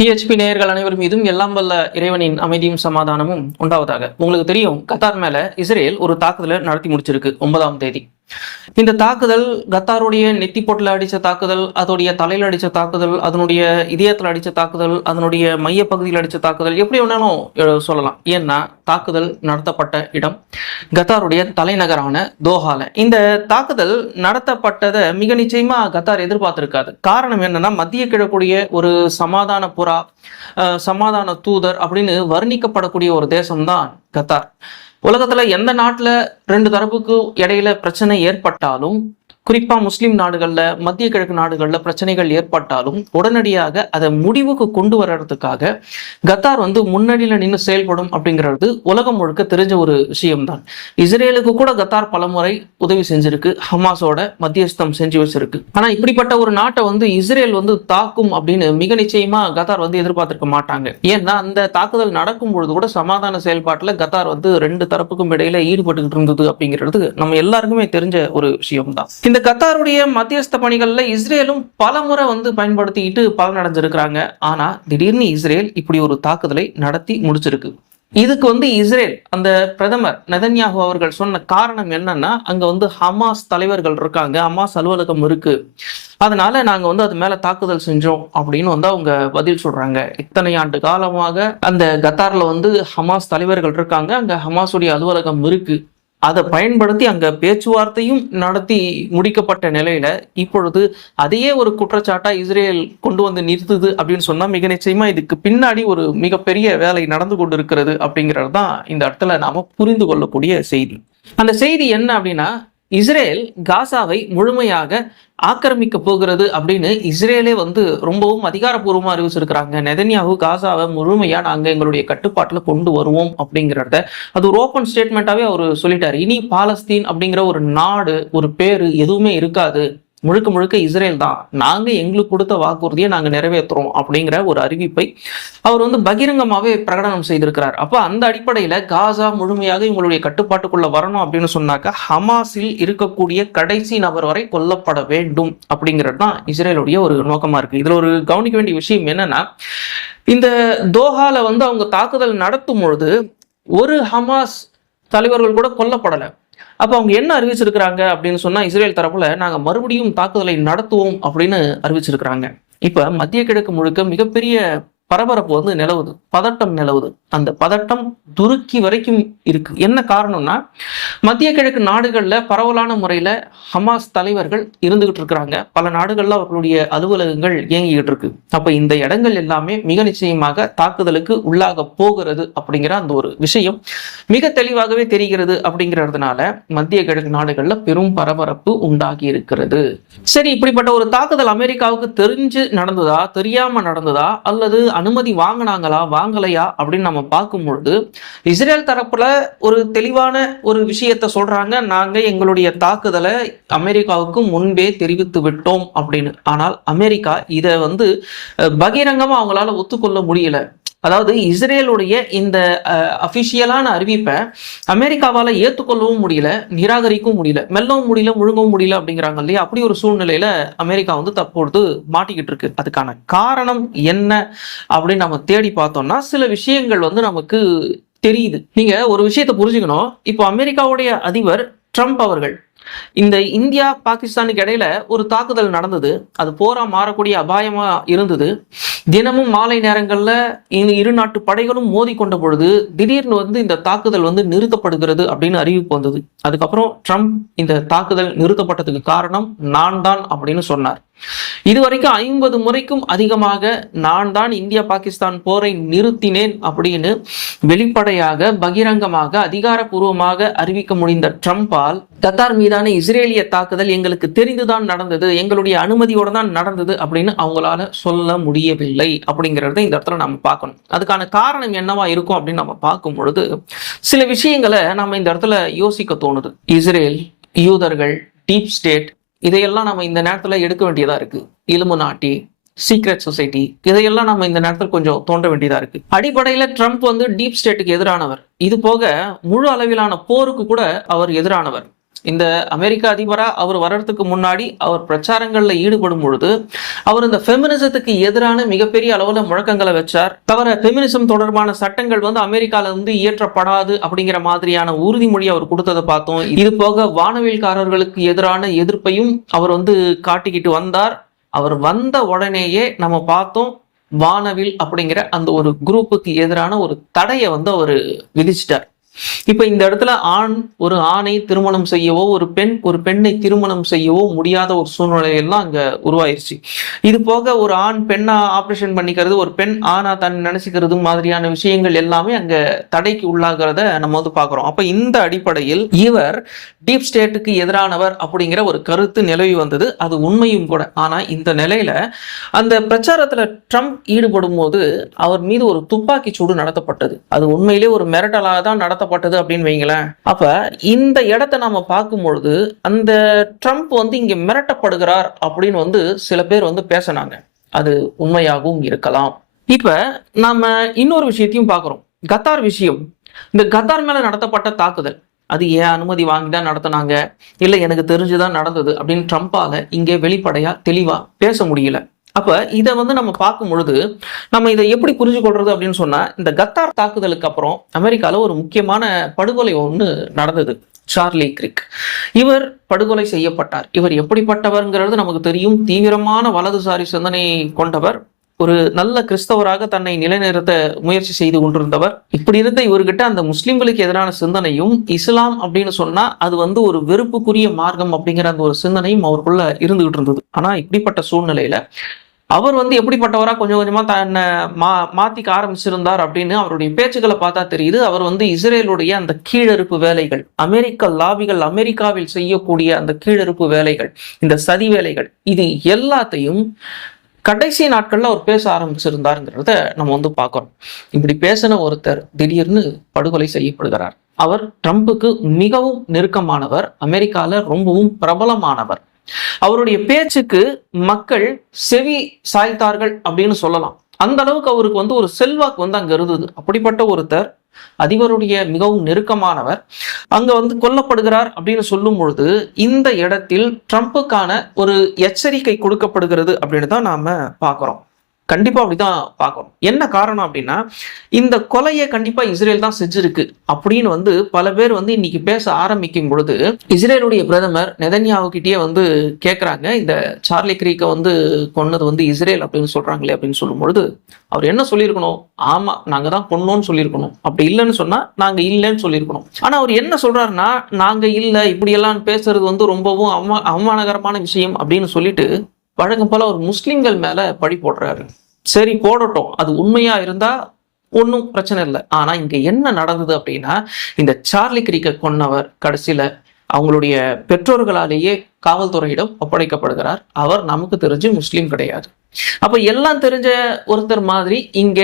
DHP நேயர்கள் அனைவர் மீதும் எல்லாம் வல்ல இறைவனின் அமைதியும் சமாதானமும் உண்டாவதாக. உங்களுக்கு தெரியும் கத்தார் மேல இஸ்ரேல் ஒரு தாக்குதலை நடத்தி முடிச்சிருக்கு ஒன்பதாம் தேதி. இந்த தாக்குதல் கத்தாருடைய நெத்தி பொட்டில் அடித்த தாக்குதல் அதோடைய தலையில் அடித்த தாக்குதல் அதனுடைய இதயத்தில் அடித்த தாக்குதல் அதனுடைய மைய பகுதியில் அடித்த தாக்குதல் எப்படி வேணாலும் சொல்லலாம். ஏன்னா தாக்குதல் நடத்தப்பட்ட இடம் கத்தாருடைய தலைநகரான தோஹால. இந்த தாக்குதல் நடத்தப்பட்டதை மிக நிச்சயமா கத்தார் எதிர்பார்த்திருக்காது காரணம் என்னன்னா மத்திய கிழக்குடைய ஒரு சமாதான புறா சமாதான தூதர் அப்படின்னு வர்ணிக்கப்படக்கூடிய ஒரு தேசம்தான் கத்தார். உலகத்துல எந்த நாட்டுல ரெண்டு தரப்புக்கு இடையில பிரச்சனை ஏற்பட்டாலும் குறிப்பா முஸ்லீம் நாடுகள்ல மத்திய கிழக்கு நாடுகள்ல பிரச்சனைகள் ஏற்பட்டாலும் உடனடியாக அதை முடிவுக்கு கொண்டு வர்றதுக்காக கத்தார் வந்து முன்னணியில நின்று செயல்படும் அப்படிங்கிறது உலகம் முழுக்க தெரிஞ்ச ஒரு விஷயம்தான். இஸ்ரேலுக்கு கூட கத்தார் பலமுறை உதவி செஞ்சிருக்கு ஹமாஸோட மத்தியஸ்தம் செஞ்சு வச்சிருக்கு. ஆனா இப்படிப்பட்ட ஒரு நாட்டை வந்து இஸ்ரேல் வந்து தாக்கும் அப்படின்னு மிக நிச்சயமா கத்தார் வந்து எதிர்பார்த்திருக்க மாட்டாங்க. ஏன்னா அந்த தாக்குதல் நடக்கும் பொழுது கூட சமாதான செயல்பாட்டுல கத்தார் வந்து ரெண்டு தரப்புக்கும் இடையில ஈடுபட்டுக்கிட்டு இருந்தது அப்படிங்கிறது நம்ம எல்லாருக்குமே தெரிஞ்ச ஒரு விஷயம்தான். இந்த கத்தாருடைய மத்தியஸ்த பணிகளில் இஸ்ரேலும் பலமுறை வந்து பயன்படுத்திக்கிட்டு பலனடைஞ்சிருக்கிறாங்க. ஆனால் திடீர்னு இஸ்ரேல் இப்படி ஒரு தாக்குதலை நடத்தி முடிச்சிருக்கு. இதுக்கு வந்து இஸ்ரேல் அந்த பிரதமர் நெதன்யாகு அவர்கள் சொன்ன காரணம் என்னன்னா அங்க வந்து ஹமாஸ் தலைவர்கள் இருக்காங்க. ஹமாஸ் அலுவலகம் இருக்கு. அதனால நாங்க வந்து அது மேல தாக்குதல் செஞ்சோம் அப்படின்னு வந்து அவங்க பதில் சொல்றாங்க. இத்தனை ஆண்டு காலமாக அந்த கத்தார்ல வந்து ஹமாஸ் தலைவர்கள் இருக்காங்க. அங்க ஹமாஸுடைய அலுவலகம் இருக்கு. அதை பயன்படுத்தி அங்க பேச்சுவார்த்தையும் நடத்தி முடிக்கப்பட்ட நிலையில இப்பொழுது அதையே ஒரு குற்றச்சாட்டா இஸ்ரேல் கொண்டு வந்து நிறுத்துது அப்படின்னு சொன்னா மிக நிச்சயமா இதுக்கு பின்னாடி ஒரு மிகப்பெரிய வேலை நடந்து கொண்டு இருக்கிறது அப்படிங்கிறது தான் இந்த இடத்துல நாம புரிந்து கொள்ளக்கூடிய செய்தி. அந்த செய்தி என்ன அப்படின்னா இஸ்ரேல் காசாவை முழுமையாக ஆக்கிரமிக்க போகிறது அப்படின்னு இஸ்ரேலே வந்து ரொம்பவும் அதிகாரப்பூர்வமாக அறிவிச்சிருக்கிறாங்க. நெதன்யாவு காசாவை முழுமையாக நாங்கள் எங்களுடைய கட்டுப்பாட்டில் கொண்டு வருவோம் அப்படிங்கிறத. அது ஒரு ஓப்பன் ஸ்டேட்மெண்ட்டாகவே அவர் சொல்லிட்டார். இனி பாலஸ்தீன் அப்படிங்கிற ஒரு நாடு ஒரு பேர் எதுவுமே இருக்காது. முழுக்க முழுக்க இஸ்ரேல் தான். நாங்கள் எங்களுக்கு கொடுத்த வாக்குறுதியை நாங்கள் நிறைவேற்றுறோம் அப்படிங்கிற ஒரு அறிவிப்பை அவர் வந்து பகிரங்கமாகவே பிரகடனம் செய்திருக்கிறார். அப்போ அந்த அடிப்படையில் காசா முழுமையாக இவங்களுடைய கட்டுப்பாட்டுக்குள்ளே வரணும் அப்படின்னு சொன்னாக்க ஹமாஸில் இருக்கக்கூடிய கடைசி நபர் வரை கொல்லப்பட வேண்டும் அப்படிங்கிறது தான் இஸ்ரேலுடைய ஒரு நோக்கமாக இருக்குது இதில் ஒரு கவனிக்க வேண்டிய விஷயம் என்னென்னா இந்த தோஹால வந்து அவங்க தாக்குதல் நடத்தும் பொழுது ஒரு ஹமாஸ் தலைவர்கள் கூட கொல்லப்படலை. அப்போ அவங்க என்ன அறிவிச்சிருக்கிறாங்க அப்படின்னு சொன்னால் இஸ்ரேல் தரப்புல நாங்கள் மறுபடியும் தாக்குதலை நடத்துவோம் அப்படின்னு அறிவிச்சிருக்கிறாங்க. இப்போ மத்திய கிழக்கு முழுக்க மிகப்பெரிய பரபரப்பு வந்து நிலவுது. பதட்டம் நிலவுது. அந்த பதட்டம் துருக்கி வரைக்கும் இருக்கு. என்ன காரணம்னா மத்திய கிழக்கு நாடுகள்ல பரவலான முறையில ஹமாஸ் தலைவர்கள் இருந்துகிட்டு இருக்கிறாங்க. பல நாடுகள்ல அவர்களுடைய அலுவலகங்கள் இயங்கிக்கிட்டு இருக்கு. அப்ப இந்த இடங்கள் எல்லாமே மிக நிச்சயமாக தாக்குதலுக்கு உள்ளாக போகிறது அப்படிங்கிற அந்த ஒரு விஷயம் மிக தெளிவாகவே தெரிகிறது அப்படிங்கிறதுனால மத்திய கிழக்கு நாடுகள்ல பெரும் பரபரப்பு உண்டாகி இருக்கிறது. சரி இப்படிப்பட்ட ஒரு தாக்குதல் அமெரிக்காவுக்கு தெரிஞ்சு நடந்ததா தெரியாம நடந்ததா அல்லது அனுமதி வாங்கினாங்களா வாங்கலையா அப்படின்னு நம்ம பார்க்கும் பொழுது இஸ்ரேல் தரப்புல ஒரு தெளிவான ஒரு விஷயத்த சொல்றாங்க. நாங்க எங்களுடைய தாக்குதலை அமெரிக்காவுக்கு முன்பே தெரிவித்து விட்டோம் அப்படின்னு. ஆனால் அமெரிக்கா இதை வந்து பகிரங்கமா அவங்களால ஒத்துக்கொள்ள முடியல. அதாவது இஸ்ரேலுடைய இந்த அஃபிஷியலான அறிவிப்பை அமெரிக்காவால் ஏற்றுக்கொள்ளவும் முடியல நிராகரிக்கவும் முடியல மெல்லவும் முடியல முழுங்கவும் முடியல அப்படிங்கிறாங்க இல்லையா? அப்படி ஒரு சூழ்நிலையில அமெரிக்கா வந்து தற்பொழுது மாட்டிக்கிட்டு இருக்கு. அதுக்கான காரணம் என்ன அப்படின்னு நம்ம தேடி பார்த்தோம்னா சில விஷயங்கள் வந்து நமக்கு தெரியுது. நீங்க ஒரு விஷயத்தை புரிஞ்சுக்கணும். இப்போ அமெரிக்காவுடைய அதிபர் ட்ரம்ப் அவர்கள் இந்த இந்தியா பாகிஸ்தானுக்கு இடையில ஒரு தாக்குதல் நடந்தது. அது போரா மாறக்கூடிய அபாயமா இருந்தது. தினமும் மாலை நேரங்கள்ல இரு நாட்டு படைகளும் மோதி கொண்ட பொழுது திடீர்னு வந்து இந்த தாக்குதல் வந்து நிறுத்தப்படுகிறது அப்படின்னு அறிவிப்பு வந்தது. அதுக்கப்புறம் ட்ரம்ப் இந்த தாக்குதல் நிறுத்தப்பட்டதுக்கு காரணம் நான் தான் அப்படின்னு சொன்னார். இதுவரைக்கும் ஐம்பது முறைக்கும் அதிகமாக நான் தான் இந்தியா பாகிஸ்தான் போரை நிறுத்தினேன் அப்படின்னு வெளிப்படையாக பகிரங்கமாக அதிகாரப்பூர்வமாக அறிவிக்க முடிந்த ட்ரம்பால் கத்தார் மீதான இஸ்ரேலிய தாக்குதல் எங்களுக்கு தெரிந்துதான் நடந்தது எங்களுடைய அனுமதியோட தான் நடந்தது அப்படின்னு அவங்களால சொல்ல முடியவில்லை அப்படிங்கறத இந்த இடத்துல நம்ம பார்க்கணும். அதுக்கான காரணம் என்னவா இருக்கும் அப்படின்னு நம்ம பார்க்கும் பொழுது சில விஷயங்களை நம்ம இந்த இடத்துல யோசிக்க தோணுது. இஸ்ரேல் யூதர்கள் டீப் ஸ்டேட் இதையெல்லாம் நம்ம இந்த நேரத்தில் எடுக்க வேண்டியதா இருக்கு. இலும்பு நாட்டி சீக்ரெட் சொசைட்டி இதையெல்லாம் நம்ம இந்த நேரத்தில் கொஞ்சம் தோன்ற வேண்டியதா இருக்கு. அடிப்படையில் ட்ரம்ப் வந்து டீப் ஸ்டேட்டுக்கு எதிரானவர். இது போக முழு அளவிலான போருக்கு கூட அவர் எதிரானவர். இந்த அமெரிக்க அதிபராக அவர் வர்றதுக்கு முன்னாடி அவர் பிரச்சாரங்களில் ஈடுபடும் பொழுது அவர் இந்த ஃபெமினிசத்துக்கு எதிரான மிகப்பெரிய அளவில் முழக்கங்களை வச்சார். தவிர ஃபெமினிசம் தொடர்பான சட்டங்கள் வந்து அமெரிக்காவில் வந்து இயற்றப்படாது அப்படிங்கிற மாதிரியான உறுதிமொழி அவர் கொடுத்ததை பார்த்தோம். இது போக வானவியல்காரர்களுக்கு எதிரான எதிர்ப்பையும் அவர் வந்து காட்டிக்கிட்டு வந்தார். அவர் வந்த உடனேயே நம்ம பார்த்தோம் வானவில் அப்படிங்கிற அந்த ஒரு குரூப்புக்கு எதிரான ஒரு தடையை வந்து அவர் விதிச்சிட்டார். இப்போ இந்த இடத்துல ஆண் ஒரு ஆணை திருமணம் செய்யவோ ஒரு பெண் ஒரு பெண்ணை திருமணம் செய்யவோ முடியாத ஒரு சூழ்நிலையெல்லாம் அங்க உருவாயிருச்சு. இது போக ஒரு ஆண் பெண்ணா ஆபரேஷன் பண்ணிக்கிறது ஒரு பெண் ஆணா தன் நினைச்சுக்கிறது மாதிரியான விஷயங்கள் எல்லாமே அங்கே தடைக்கு உள்ளாகிறத நம்ம வந்து பாக்குறோம் அப்போ இந்த அடிப்படையில் இவர் டீப் ஸ்டேட்டுக்கு எதிரானவர் அப்படிங்கிற ஒரு கருத்து நிலவி வந்தது. அது உண்மையும் கூட. ஆனா இந்த நிலையில அந்த பிரச்சாரத்தில் ட்ரம்ப் ஈடுபடும் போது அவர் மீது ஒரு துப்பாக்கி சூடு நடத்தப்பட்டது. அது உண்மையிலே ஒரு மிரட்டலாக தான் நடத்த நடத்தப்பட்டது அப்படின்னு வைங்களேன். அப்ப இந்த இடத்த நாம பார்க்கும்பொழுது அந்த ட்ரம்ப் வந்து இங்க மிரட்டப்படுகிறார் அப்படின்னு வந்து சில பேர் வந்து பேசினாங்க. அது உண்மையாகவும் இருக்கலாம். இப்ப நாம இன்னொரு விஷயத்தையும் பார்க்கிறோம். கத்தார் விஷயம். இந்த கத்தார் மேல நடத்தப்பட்ட தாக்குதல். அது ஏன் அனுமதி வாங்கி தான் நடத்தினாங்க? இல்லை எனக்கு தெரிஞ்சுதான் நடந்தது அப்படின்னு ட்ரம்ப்பால இங்கே வெளிப்படையா தெளிவா பேச முடியல. அப்ப இதை வந்து நம்ம பார்க்கும் பொழுது நம்ம இதை எப்படி புரிஞ்சு கொள்றது அப்படின்னு சொன்னா இந்த கத்தார் தாக்குதலுக்கு அப்புறம் அமெரிக்காவில் ஒரு முக்கியமான படுகொலை ஒன்று நடந்தது சார்லி கிரிக். இவர் படுகொலை செய்யப்பட்டார். இவர் எப்படிப்பட்டவர்ங்கிறது நமக்கு தெரியும். தீவிரமான வலதுசாரி சிந்தனை கொண்டவர். ஒரு நல்ல கிறிஸ்தவராக தன்னை நிலைநிறுத்த முயற்சி செய்து கொண்டிருந்தவர். இப்படி இருந்த இவர்கிட்ட அந்த முஸ்லிம்களுக்கு எதிரான சிந்தனையும் இஸ்லாம் அப்படின்னு சொன்னா அது வந்து ஒரு வெறுப்புக்குரிய மார்க்கம் அப்படிங்கிற அந்த ஒரு சிந்தனையும் அவருக்குள்ள இருந்துகிட்டு இருந்தது. ஆனா இப்படிப்பட்ட சூழ்நிலையில அவர் வந்து எப்படிப்பட்டவராக கொஞ்சம் கொஞ்சமாக தன்னை மா மாற்றிக்க ஆரம்பிச்சிருந்தார் அப்படின்னு அவருடைய பேச்சுக்களை பார்த்தா தெரியுது. அவர் வந்து இஸ்ரேலுடைய அந்த கீழறுப்பு வேலைகள் அமெரிக்க லாபிகள் அமெரிக்காவில் செய்யக்கூடிய அந்த கீழறுப்பு வேலைகள் இந்த சதி வேலைகள் இது எல்லாத்தையும் கடைசி நாட்களில் அவர் பேச ஆரம்பிச்சிருந்தாருங்கிறத நம்ம வந்து பார்க்குறோம். இப்படி பேசின ஒருத்தர் திடீர்னு படுகொலை செய்யப்படுகிறார். அவர் ட்ரம்புக்கு மிகவும் நெருக்கமானவர் அமெரிக்காவில் ரொம்பவும் பிரபலமானவர். அவருடைய பேச்சுக்கு மக்கள் செவி சாய்த்தார்கள் அப்படின்னு சொல்லலாம். அந்த அளவுக்கு அவருக்கு வந்து ஒரு செல்வாக்கு வந்து அங்க இருந்தது. அப்படிப்பட்ட ஒருத்தர் அதிபருடைய மிகவும் நெருக்கமானவர் அங்க வந்து கொல்லப்படுகிறார் அப்படின்னு சொல்லும் பொழுது இந்த இடத்தில் ட்ரம்ப்புக்கான ஒரு எச்சரிக்கை கொடுக்கப்படுகிறது அப்படின்னு தான் நாம கண்டிப்பாக கண்டிப்பா அப்படிதான் பார்க்கணும். என்ன காரணம் அப்படின்னா இந்த கொலையை கண்டிப்பா இஸ்ரேல் தான் செஞ்சிருக்கு அப்படின்னு வந்து பல பேர் வந்து இன்னைக்கு பேச ஆரம்பிக்கும் பொழுது இஸ்ரேலுடைய பிரதமர் நெதன்யாவுக்கிட்டயே வந்து கேட்குறாங்க இந்த சார்லி கிரீக்கை வந்து கொன்னது வந்து இஸ்ரேல் அப்படின்னு சொல்றாங்களே அப்படின்னு சொல்லும் பொழுது அவர் என்ன சொல்லியிருக்கணும்? ஆமா நாங்க தான் கொன்னோன்னு சொல்லியிருக்கணும். அப்படி இல்லைன்னு சொன்னா நாங்க இல்லைன்னு சொல்லியிருக்கணும். ஆனா அவர் என்ன சொல்றாருன்னா நாங்க இல்லை இப்படியெல்லாம் பேசுறது வந்து ரொம்பவும் அவமா அவமானகரமான விஷயம் அப்படின்னு சொல்லிட்டு வழக்கம் போல ஒரு முஸ்லிம்கள் மேல பழி போடுறாரு. சரி போடட்டும். அது உண்மையா இருந்தா ஒன்றும் பிரச்சனை இல்லை. ஆனா இங்க என்ன நடந்தது அப்படின்னா இந்த சார்லி கிரிக்கை கொன்னவர் கடைசியில அவங்களுடைய பெற்றோர்களாலேயே காவல்துறையிடம் ஒப்படைக்கப்படுகிறார். அவர் நமக்கு தெரிஞ்சு முஸ்லீம் கிடையாது. அப்ப எல்லாம் தெரிஞ்ச ஒருத்தர் மாதிரி இங்க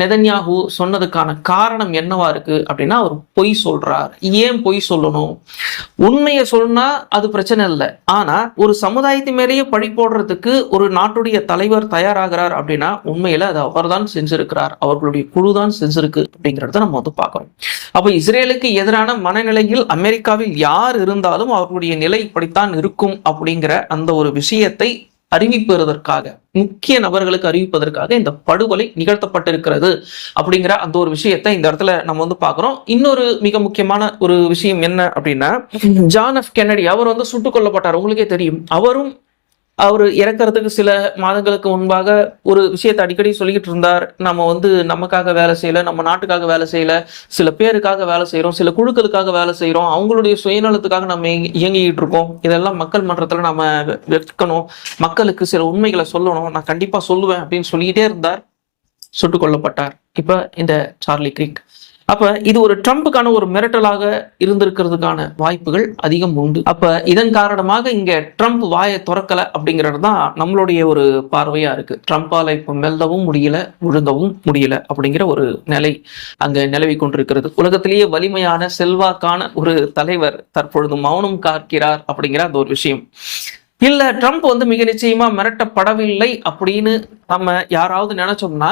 நெதன்யாகு சொன்னதுக்கான காரணம் என்னவா இருக்கு அப்படின்னா அவர் பொய் சொல்றார். ஏன் பொய் சொல்லணும்? உண்மையை சொன்னா அது பிரச்சனை இல்லை. ஆனா ஒரு சமுதாயத்து மேலேயே பழி போடுறதுக்கு ஒரு நாட்டுடைய தலைவர் தயாராகிறார் அப்படின்னா உண்மையில அது அவர்தான் செஞ்சிருக்கிறார். அவர்களுடைய குழு தான் செஞ்சிருக்கு அப்படிங்கிறத நம்ம வந்து பார்க்கணும். அப்போ இஸ்ரேலுக்கு எதிரான மனநிலையில் அமெரிக்காவில் யார் இருந்தாலும் அவர்களுடைய நிலை இப்படித்தான் இருக்கும் அப்படிங்கிற அந்த ஒரு விஷயத்தை அறிவிப்பதற்காக முக்கிய நபர்களுக்கு அறிவிப்பதற்காக இந்த படுகொலை நிகழ்த்தப்பட்டிருக்கிறது அப்படிங்கிற அந்த ஒரு விஷயத்தை இந்த இடத்துல நம்ம வந்து பார்க்கிறோம். இன்னொரு மிக முக்கியமான ஒரு விஷயம் என்ன அப்படின்னா ஜான் எஃப் கென்னடி அவர் வந்து சுட்டுக் கொல்லப்பட்டார். உங்களுக்கே தெரியும். அவரும் அவர் இறக்கறதுக்கு சில மாதங்களுக்கு முன்பாக ஒரு விஷயத்தை அடிக்கடி சொல்லிக்கிட்டு இருந்தார். நம்ம வந்து நமக்காக வேலை செய்யல நம்ம நாட்டுக்காக வேலை செய்யல சில பேருக்காக வேலை செய்கிறோம் சில குழுக்களுக்காக வேலை செய்கிறோம் அவங்களுடைய சுயநலத்துக்காக நம்ம இயங்கிக்கிட்டு இருக்கோம். இதெல்லாம் மக்கள் மன்றத்தில் நம்ம வெ- வெட்கணும். மக்களுக்கு சில உண்மைகளை சொல்லணும். நான் கண்டிப்பாக சொல்லுவேன் அப்படின்னு சொல்லிக்கிட்டே இருந்தார். சுட்டுக் கொல்லப்பட்டார். இப்போ இந்த சார்லி கிரிக். அப்ப இது ஒரு ட்ரம்ப்புக்கான ஒரு மிரட்டலாக இருந்திருக்கிறதுக்கான வாய்ப்புகள் அதிகம் உண்டு. அப்ப இதன் காரணமாக இங்க ட்ரம்ப் வாயை துறக்கல அப்படிங்கிறது தான் நம்மளுடைய ஒரு பார்வையா இருக்கு. ட்ரம்ப்பால இப்ப மெல்லவும் முடியல விழுங்கவும் முடியல அப்படிங்கிற ஒரு நிலை அங்க நிலவி கொண்டிருக்கிறது. உலகத்திலேயே வலிமையான செல்வாக்கான ஒரு தலைவர் தற்பொழுது மௌனம் காக்கிறார் அப்படிங்கிற அந்த ஒரு விஷயம். இல்ல ட்ரம்ப் வந்து மிக நிச்சயமா மிரட்டப்படவில்லை அப்படின்னு நம்ம யாராவது நினைச்சோம்னா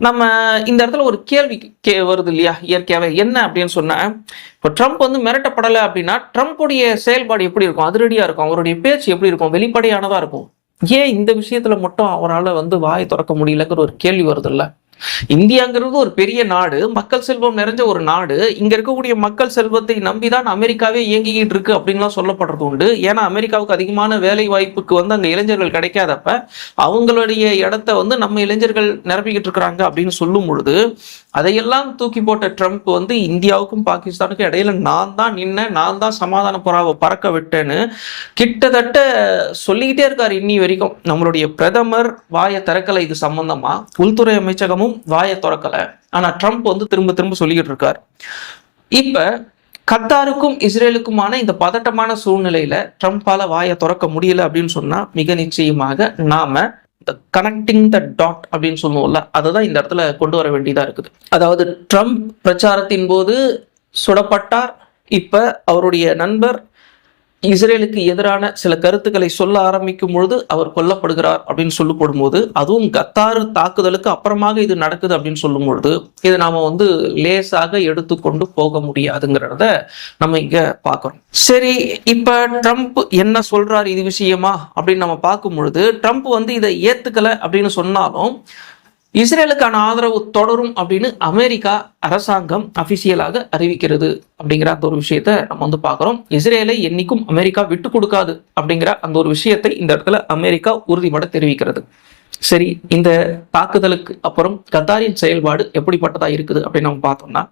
நம்ம இந்த இடத்துல ஒரு கேள்வி கே வருது இல்லையா? இயற்கையாகவே என்ன அப்படின்னு சொன்னால் இப்போ ட்ரம்ப் வந்து மிரட்டப்படலை அப்படின்னா ட்ரம்ப்புடைய செயல்பாடு எப்படி இருக்கும்? அதிரடியாக இருக்கும். அவருடைய பேச்சு எப்படி இருக்கும்? வெளிப்படையானதாக இருக்கும். ஏன் இந்த விஷயத்தில் மட்டும் அவரால் வந்து வாயை திறக்க முடியலங்கிற ஒரு கேள்வி வருது இல்லை இந்தியாங்கிறது ஒரு பெரிய நாடு மக்கள் செல்வம் நிறைஞ்ச ஒரு நாடு. இங்க இருக்கக்கூடிய மக்கள் செல்வத்தை நம்பிதான் அமெரிக்காவே இயங்கிக்கிட்டு இருக்கு அப்படின்லாம் சொல்லப்படுறது உண்டு. ஏன்னா அமெரிக்காவுக்கு அதிகமான வேலை வாய்ப்புக்கு வந்து அங்க இளைஞர்கள் கிடைக்காதப்ப அவங்களுடைய இடத்த வந்து நம்ம இளைஞர்கள் நிரப்பிக்கிட்டு இருக்கிறாங்க அப்படின்னு சொல்லும் பொழுது அதையெல்லாம் தூக்கி போட்ட ட்ரம்ப் வந்து இந்தியாவுக்கும் பாகிஸ்தானுக்கும் இடையில நான் தான் நின்னேன் நான் தான் சமாதான புறாவை பறக்க விட்டேன்னு கிட்டத்தட்ட சொல்லிக்கிட்டே இருக்காரு இன்னி வரைக்கும். நம்மளுடைய பிரதமர் வாயை திறக்கலை இது சம்பந்தமா? உள்துறை அமைச்சகமும் வாயை திறக்கலை. ஆனா ட்ரம்ப் வந்து திரும்ப திரும்ப சொல்லிக்கிட்டு இருக்காரு. இப்ப கத்தாருக்கும் இஸ்ரேலுக்குமான இந்த பதட்டமான சூழ்நிலையில ட்ரம்ப்பால வாயை திறக்க முடியல அப்படின்னு சொன்னா மிக நிச்சயமாக நாம கனெக்டிங் த டாட் அப்படின்னு சொல்லுவோம்ல அதுதான் இந்த இடத்துல கொண்டு வர வேண்டியதாக இருக்குது. அதாவது ட்ரம்ப் பிரச்சாரத்தின் போது சுடப்பட்டார் இப்போ அவருடைய நண்பர் இஸ்ரேலுக்கு எதிரான சில கருத்துக்களை சொல்ல ஆரம்பிக்கும் பொழுது அவர் கொல்லப்படுகிறார் அப்படின்னு சொல்லப்படும் போது அதுவும் கத்தார் தாக்குதலுக்கு அப்புறமாக இது நடக்குது அப்படின்னு சொல்லும் பொழுது இதை நாம வந்து லேசாக எடுத்துக்கொண்டு போக முடியாதுங்கிறத நம்ம இங்க பாக்குறோம் சரி இப்ப ட்ரம்ப் என்ன சொல்றாரு இது விஷயமா அப்படின்னு நம்ம பார்க்கும் பொழுது ட்ரம்ப் வந்து இதை ஏத்துக்கல அப்படின்னு சொன்னாலும் இஸ்ரேலுக்கான ஆதரவு தொடரும் அப்படின்னு அமெரிக்கா அரசாங்கம் அபிஷியலாக அறிவிக்கிறது அப்படிங்கிற அந்த ஒரு விஷயத்த நம்ம வந்து பார்க்குறோம். இஸ்ரேலை என்னைக்கும் அமெரிக்கா விட்டு கொடுக்காது அப்படிங்கிற அந்த ஒரு விஷயத்தை இந்த இடத்துல அமெரிக்கா உறுதிபட தெரிவிக்கிறது. சரி இந்த தாக்குதலுக்கு அப்புறம் கத்தாரின் செயல்பாடு எப்படிப்பட்டதா இருக்குது அப்படின்னு நம்ம பார்த்தோம்னா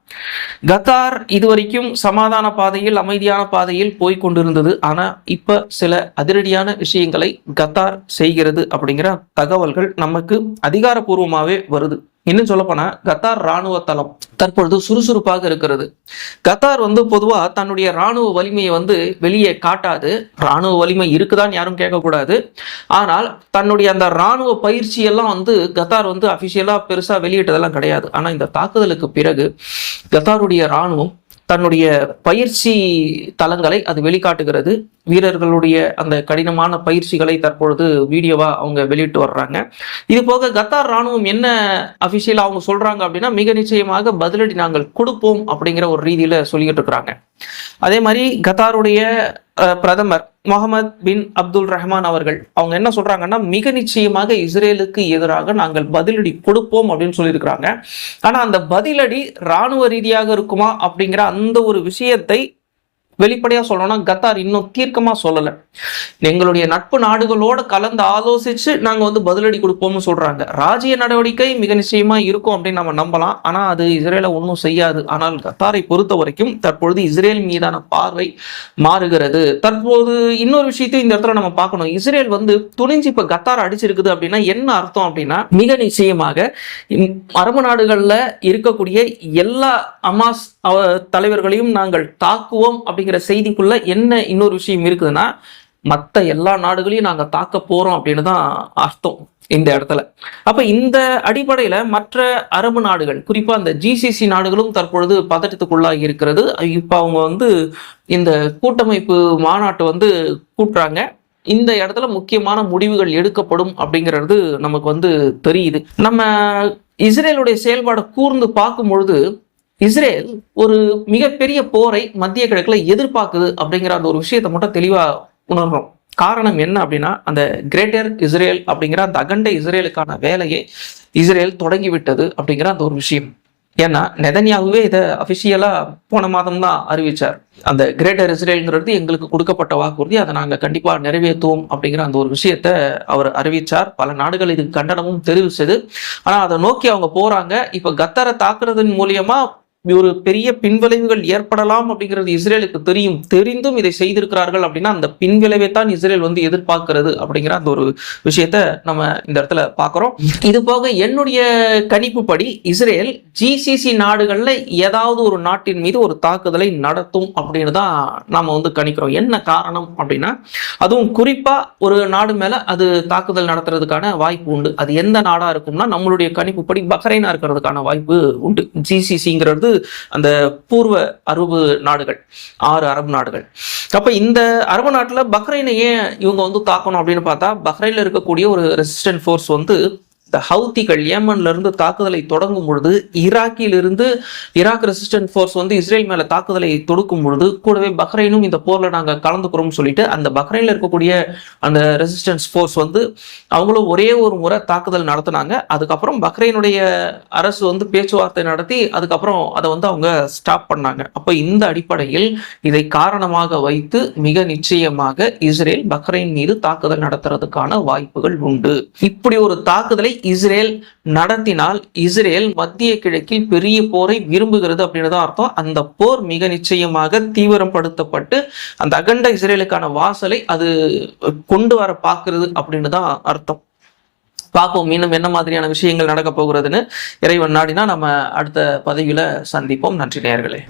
கத்தார் இதுவரைக்கும் சமாதான பாதையில் அமைதியான பாதையில் போய் கொண்டிருந்தது. ஆனா இப்ப சில அதிரடியான விஷயங்களை கத்தார் செய்கிறது அப்படிங்கிற தகவல்கள் நமக்கு அதிகாரப்பூர்வமாவே வருது. இன்னும் சொல்லப்போனா கத்தார் ராணுவ தளம் தற்பொழுது சுறுசுறுப்பாக இருக்கிறது. கத்தார் வந்து பொதுவா தன்னுடைய ராணுவ வலிமையை வந்து வெளியே காட்டாது. ராணுவ வலிமை இருக்குதான்னு யாரும் கேட்கக்கூடாது. ஆனால் தன்னுடைய அந்த ராணுவ பயிற்சி எல்லாம் வந்து கத்தார் வந்து அபிஷியலா பெருசா வெளியிட்டதெல்லாம் கிடையாது. ஆனா இந்த தாக்குதலுக்கு பிறகு கத்தாருடைய ராணுவம் தன்னுடைய பயிற்சி தளங்களை அது வெளிக்காட்டுகிறது. வீரர்களுடைய அந்த கடினமான பயிற்சிகளை தற்பொழுது வீடியோவா அவங்க வெளியிட்டு வர்றாங்க. இது போக கத்தார் ராணுவம் என்ன அபிஷியலா அவங்க சொல்றாங்க அப்படின்னா மிக நிச்சயமாக பதிலடி நாங்கள் கொடுப்போம் அப்படிங்கிற ஒரு ரீதியில சொல்லிக்கிட்டு இருக்கிறாங்க. அதே மாதிரி கத்தாருடைய பிரதமர் முகமது பின் அப்துல் ரஹ்மான் அவர்கள் அவங்க என்ன சொல்றாங்கன்னா மிக நிச்சயமாக இஸ்ரேலுக்கு எதிராக நாங்கள் பதிலடி கொடுப்போம் அப்படின்னு சொல்லியிருக்கிறாங்க. ஆனா அந்த பதிலடி ராணுவ ரீதியாக இருக்குமா அப்படிங்கிற அந்த ஒரு விஷயத்தை வெளிப்படையா சொல்லணும்னா கத்தார் இன்னும் தீர்க்கமா சொல்லல. எங்களுடைய நட்பு நாடுகளோட கலந்து ஆலோசிச்சு நாங்க வந்து பதிலடி கொடுப்போம்னு சொல்றாங்க. ராஜ்ய நடவடிக்கை மிக நிச்சயமா இருக்கும் அப்படின்னு நம்ம நம்பலாம். ஆனா அது இஸ்ரேலை ஒன்றும் செய்யாது. ஆனால் கத்தாரை பொறுத்த வரைக்கும் தற்பொழுது இஸ்ரேல் மீதான பார்வை மாறுகிறது. தற்போது இன்னொரு விஷயத்தையும் இந்த இடத்துல நம்ம பார்க்கணும். இஸ்ரேல் வந்து துணிஞ்சு இப்ப கத்தார் அடிச்சிருக்குது அப்படின்னா என்ன அர்த்தம் அப்படின்னா மிக நிச்சயமாக இந்த அரபு நாடுகள்ல இருக்கக்கூடிய எல்லா அமாஸ் தலைவர்களையும் நாங்கள் தாக்குவோம் அப்படிங்கிற செய்திக்குள்ள என்ன இன்னொரு விஷயம் இருக்குதுன்னா மற்ற எல்லா நாடுகளையும் நாங்கள் தாக்க போறோம் அப்படின்னு தான் அர்த்தம் இந்த இடத்துல. அப்ப இந்த அடிப்படையில மற்ற அரபு நாடுகள் குறிப்பா அந்த ஜிசிசி நாடுகளும் தற்பொழுது பதட்டத்துக்குள்ளாகி இருக்கிறது. இப்ப அவங்க வந்து இந்த கூட்டமைப்பு மாநாட்டு வந்து கூட்டுறாங்க. இந்த இடத்துல முக்கியமான முடிவுகள் எடுக்கப்படும் அப்படிங்கிறது நமக்கு வந்து தெரியுது. நம்ம இஸ்ரேலுடைய செயல்பாடை கூர்ந்து பார்க்கும் பொழுது இஸ்ரேல் ஒரு மிகப்பெரிய போரை மத்திய கிழக்கில் எதிர்பார்க்குது அப்படிங்கிற அந்த ஒரு விஷயத்தை மட்டும் தெளிவாக உணர்றோம். காரணம் என்ன அப்படின்னா அந்த கிரேட்டர் இஸ்ரேல் அப்படிங்கிற அந்த அகண்ட இஸ்ரேலுக்கான வேலையை இஸ்ரேல் தொடங்கிவிட்டது அப்படிங்கிற அந்த ஒரு விஷயம். ஏன்னா நெதன்யாவே இதை அபிஷியலா போன மாதம் தான் அறிவிச்சார். அந்த கிரேட்டர் இஸ்ரேல்ங்கிறது எங்களுக்கு கொடுக்கப்பட்ட வாக்குறுதி. அதை நாங்க கண்டிப்பா நிறைவேற்றுவோம் அப்படிங்கிற அந்த ஒரு விஷயத்த அவர் அறிவிச்சார். பல நாடுகள் இதுக்கு கண்டனமும் தெரிவிச்சது. ஆனா அதை நோக்கி அவங்க போறாங்க. இப்ப கத்தாரை தாக்குறதன் மூலியமா ஒரு பெரிய பின்விளைவுகள் ஏற்படலாம் அப்படிங்கிறது இஸ்ரேலுக்கு தெரியும். தெரிந்தும் இதை செய்திருக்கிறார்கள் அப்படின்னா அந்த பின்விளைவை தான் இஸ்ரேல் வந்து எதிர்பார்க்கிறது அப்படிங்கிற அந்த ஒரு விஷயத்த நம்ம இந்த இடத்துல பார்க்குறோம். இது போக என்னுடைய கணிப்புப்படி இஸ்ரேல் ஜிசிசி நாடுகளில் ஏதாவது ஒரு நாட்டின் மீது ஒரு தாக்குதலை நடத்தும் அப்படின்னு தான் நாம் வந்து கணிக்கிறோம். என்ன காரணம் அப்படின்னா அதுவும் குறிப்பாக ஒரு நாடு மேலே அது தாக்குதல் நடத்துறதுக்கான வாய்ப்பு உண்டு. அது எந்த நாடாக இருக்கும்னா நம்மளுடைய கணிப்புப்படி பஹ்ரைனாக இருக்கிறதுக்கான வாய்ப்பு உண்டு. ஜிசிசிங்கிறது அந்த பூர்வ அரபு நாடுகள் ஆறு அரபு நாடுகள். அப்ப இந்த அரபு நாட்டுல பஹ்ரைனை ஏன் இவங்க வந்து தாக்கணும் அப்படின்னு பார்த்தா பஹ்ரைனில் இருக்கக்கூடிய ஒரு ரெசிஸ்டன்ட் ஃபோர்ஸ் வந்து இந்த ஹவுத்திகள் ஏமன்ல இருந்து தாக்குதலை தொடங்கும் பொழுது ஈராக்கிலிருந்து ஈராக் ரெசிஸ்டன்ட் ஃபோர்ஸ் வந்து இஸ்ரேல் மேல தாக்குதலை தொடுக்கும் பொழுது கூடவே பஹ்ரைனும் இந்த போர்ல நாங்க கலந்துக்கிறோம்னு சொல்லிட்டு அந்த பஹ்ரைன்ல இருக்கக்கூடிய அந்த ரெசிஸ்டன்ஸ் ஃபோர்ஸ் வந்து அவங்களும் ஒரே ஒரு முறை தாக்குதல் நடத்தினாங்க. அதுக்கப்புறம் பஹ்ரைனுடைய அரசு வந்து பேச்சுவார்த்தை நடத்தி அதுக்கப்புறம் அதை வந்து அவங்க ஸ்டாப் பண்ணாங்க. அப்போ இந்த அடிப்படையில் இதை காரணமாக வைத்து மிக நிச்சயமாக இஸ்ரேல் பஹ்ரைன் மீது தாக்குதல் நடத்துறதுக்கான வாய்ப்புகள் உண்டு. இப்படி ஒரு தாக்குதலை இஸ்ரேல் நடத்தினால் இஸ்ரேல் மத்திய கிழக்கில் பெரிய போரை விரும்புகிறது அப்படின்னு தான் அர்த்தம். அந்த போர் மிக நிச்சயமாக தீவிரப்படுத்தப்பட்டு அந்த அகண்ட இஸ்ரேலுக்கான வாசலை அது கொண்டு வர பார்க்கிறது அப்படின்னு தான் அர்த்தம். பார்ப்போம். இன்னும் என்ன மாதிரியான விஷயங்கள் நடக்க போகிறதுன்னு இறைவன் நாடினா நம்ம அடுத்த பதவியில சந்திப்போம். நன்றி நேர்களே